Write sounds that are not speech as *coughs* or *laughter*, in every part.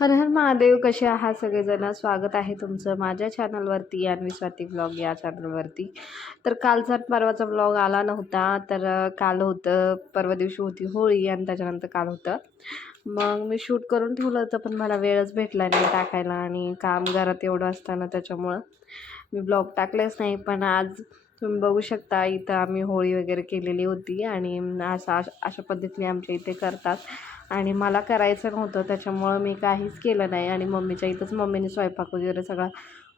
हर हर महादेव कसे आहात सगळेजण? स्वागत आहे तुमचं माझ्या चॅनलवरती आणि स्वाती ब्लॉग या चॅनलवरती तर कालचा परवाचा ब्लॉग आला नव्हता तर काल होतं परवा दिवशी होती होळी आणि त्याच्यानंतर काल होतं. मग मी शूट करून ठेवलं होतं पण मला वेळच भेटला नाही टाकायला आणि काम घरात एवढं असताना त्याच्यामुळं मी ब्लॉग टाकलेच नाही. पण आज तुम्ही बघू शकता इथं आम्ही होळी वगैरे केलेली होती आणि असं अशा पद्धतीने आमच्या इथे करतात. आणि मला करायचं नव्हतं त्याच्यामुळं मी काहीच केलं नाही. आणि मम्मीच्या इथंच मम्मीने स्वयंपाक वगैरे सगळा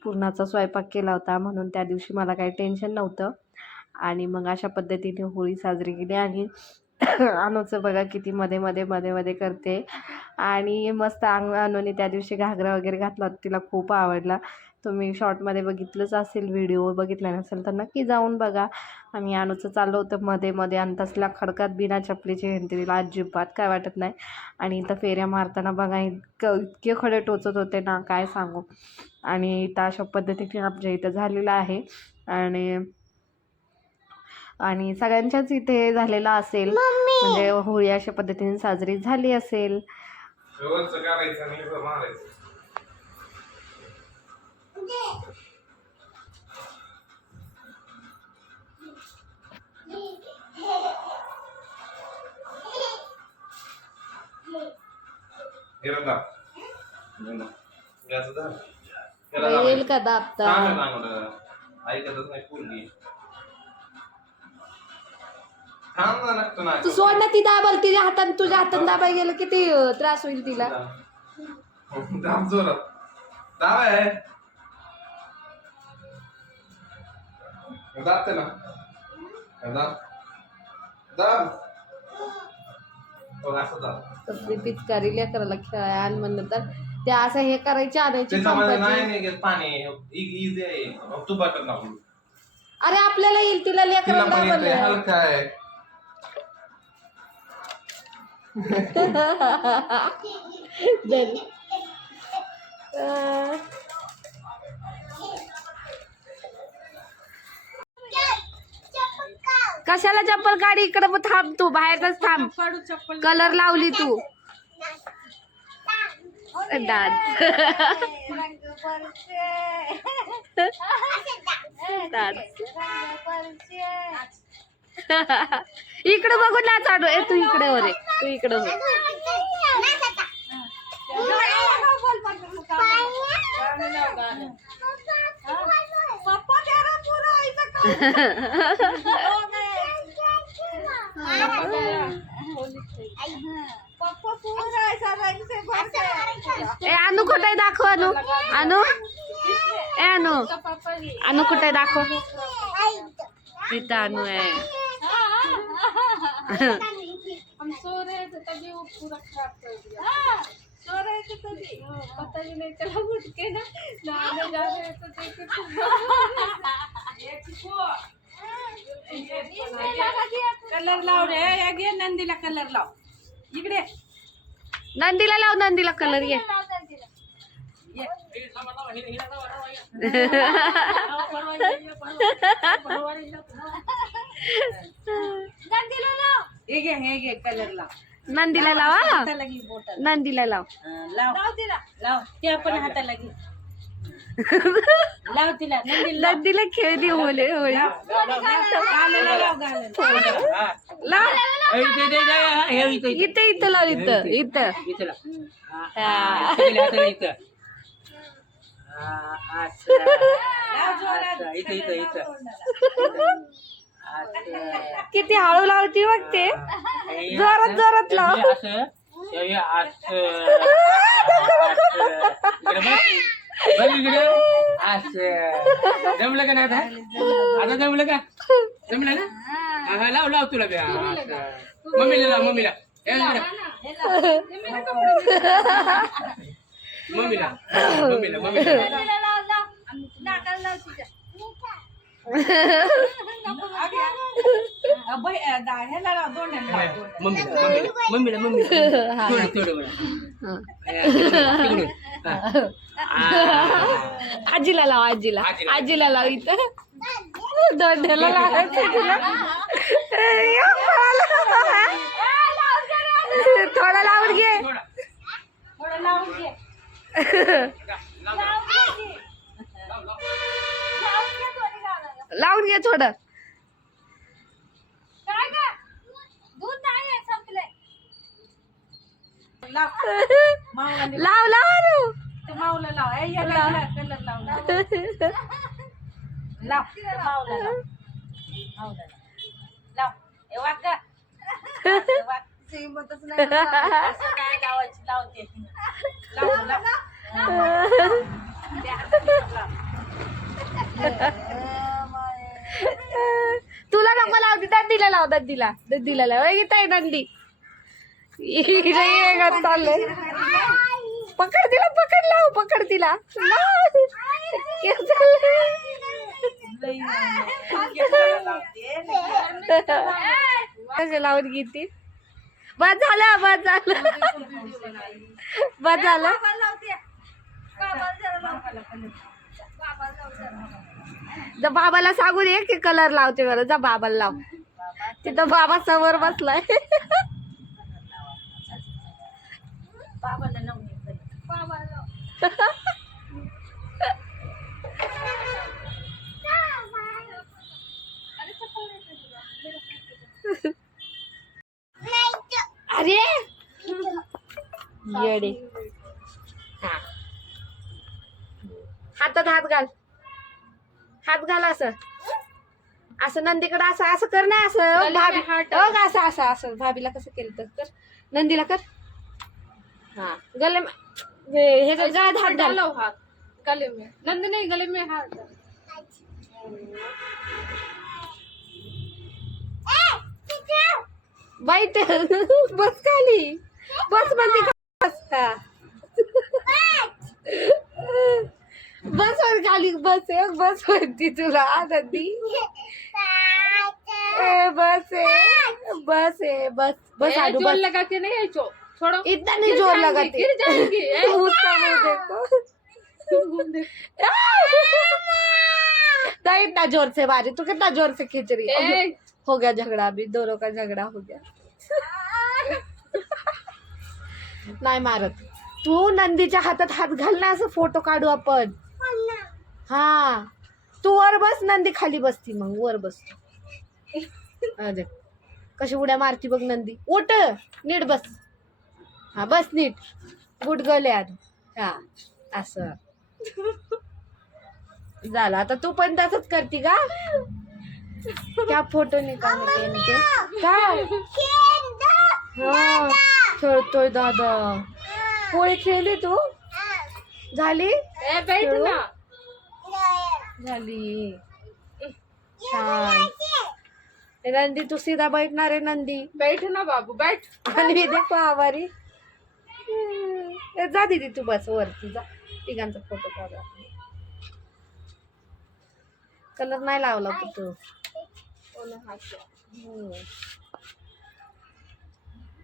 पुरणाचा स्वयंपाक केला होता. म्हणून त्या दिवशी मला काही टेन्शन नव्हतं. आणि मग अशा पद्धतीने होळी साजरी केली आणि *coughs* अनुचं बघा किती मध्ये मध्ये मध्ये मध्ये करते. आणि मस्त अंग अनुने त्या दिवशी घागरा वगैरे घातला तिला खूप आवडला. तुम्ही शॉर्टमध्ये बघितलंच असेल व्हिडिओ बघितला नसेल तर नक्की जाऊन बघा. आणि अनुचं चाललो होतं मध्ये मध्ये आणि तसल्या खडकात बिना चपलीचे हिंडते तिला अजिबात काय वाटत नाही. आणि इथं फेऱ्या मारताना बघा इतकं इतके खडे टोचत होते ना काय सांगू. आणि इथं अशा पद्धतीने आमच्या इथं झालेलं आहे. आणि आणि सगळ्यांच्याच इथे झालेला असेल. म्हणजे होळी अशा पद्धतीने साजरी झाली असेल. येईल. का दाबता. ऐकतच नाही. थांब ना, नक्की नाही. तू सोड ना ती दाबल तिच्या हातात तुझ्या हातात दाबाय गेलं किती अं, त्रास होईल तिला. दाब जोरात. दाब आहे. दाब. दाब. बघ असं दाब. कसली पिचकारी लेकराला खेळाय आण म्हणलं तर. ते असं हे करायचे आणायची त्याच्यामध्ये नाही पंपाची. नाही घेत पाणी. इझी आहे मग तू बटर नको अरे आपल्याला येईल तिला तिला लेकराला पण येते दाबायला. हलका आहे. दर. अं, कशाला चप्पल काढ इकडे मग थांब तू बाहेरच थांब कलर लावली तू डान्स *laughs* इकडे बघून ना चालू ए तू इकडे हो रे तू इकडे हो *laughs* ए अनु कुठे दाखव अनु. अनु? ए अनु. अनु कुठे दाखव. इथं अनु आहे. हम सो रहे थे तभी वो पूरा खराब कर दिया सो रहे थे तभी पता भी नहीं चला उठ के ना नहाने जा रहे तो देखे कलर लाव रे. हे घे नंदीला कलर लाव. इकडे. नंदीला लाव नंदीला कलर ये. हे घे हे घे कलर लाव. नंदीला लावा हाताला घे बोटाला नंदीला लाव. हं, लाव. लाव ते आपण हाताला घे. *laughs* लाव तिला. नंदीला नंदीला खेळ दे होले होळी. लाव. गालाला लाव. गालाला लाव. इथं इथं लाव इथं इथं हा. लाव जोरात. किती हळू लावती बघ ते. जोरात जोरात लाव. जमलं का ना आता? आता जमलं का? जमलं ना? हा, हा, लाव लाव तुला. मम्मीला लाव मम्मीला. मम्मीला. मम्मीला मम्मीला मम्मीला ह्याला लाव दोन लाव मम्मीला मम्मीला मम्मीला मम्मीला थोडं थोडं बरं. तिकडून. हा. आ. आजीला लाव आजीला आजीला. आजीला लाव इथं दोंड्याला लावायचं तिला थोडा लावून घे थोडा. थोडं लावून घे *laughs* लावून घे थोडं. काय का दूध नाही आहे संपलंय. लाव. लाव मावला लाव. कलर लाव. वाग. असं काय लावायची लावते. लाव लाव. *laughs* दंदीला लाव दंदीला. दंदीला लाव. येत आहे दंडी चाललंय. पकड तिला पकड लाव पकड तिला. लाव. हे कसे लावून घेते? बस झालं बस झालं. बस झालं. बाबाला सांगून ये की कलर लावते बरं. जा बाबाला लाव. तिथं बाबा समोर बसलाय. अरे! येडे. हातात हात घाल. हात घाल असं. असं नंदीकडे असं असं कर ना असं भाभी. हो का असं असं असं. भाभीला कसं केलं तर कर. नंदीला कर. हा. गले हे गाद हात घाल. डालो हाथ गले में. नंद नहीं गले में हाथ डालो। बाई ते बस खाली. बस म्हणते का? बस का बस. वर खाली. बस आहे बस म्हणती तुला आनंदी. ए बस बस बस बस ए, आडू जोर बस. लगा के नहीं है चो छोड़ो। इतना नहीं गिर जोर जाएंगी, लगाते गिर जाएंगी *laughs* ए, उसका मुंह देखो। *laughs* *laughs* तो इतना जोर से मारी तू कितना जोर से खींच रही है? ए, हो गया झगड़ा अभी दोनों का झगड़ा हो गया। नाही मारत। तू नंदीच्या हातात हात घाल ना असं फोटो काढू आपण. हा. तू वर बस नंदी खाली बसती मग वर बस. देख. कशी उड्या मारती बघ नंदी. उठ नीट बस. हा बस नीट. गुड गले हा असं. झालं. आता तू पण तसंच करती का? क्या फोटो निकालने के इनके काय? हा खेळतोय दादा. होळी खेळली तू? झाली? झाली. छान. नंदी तू सीधा बैठणार आहे नंदी बैठ ना बाबू बैठ आणि मी देखो आवारी ए, जा दीदी तू बस वरती जा तिघांचा फोटो काढू कलर नाही लावला तू तू हम्म.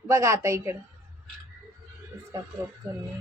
बघा आता इकडं इसका करणे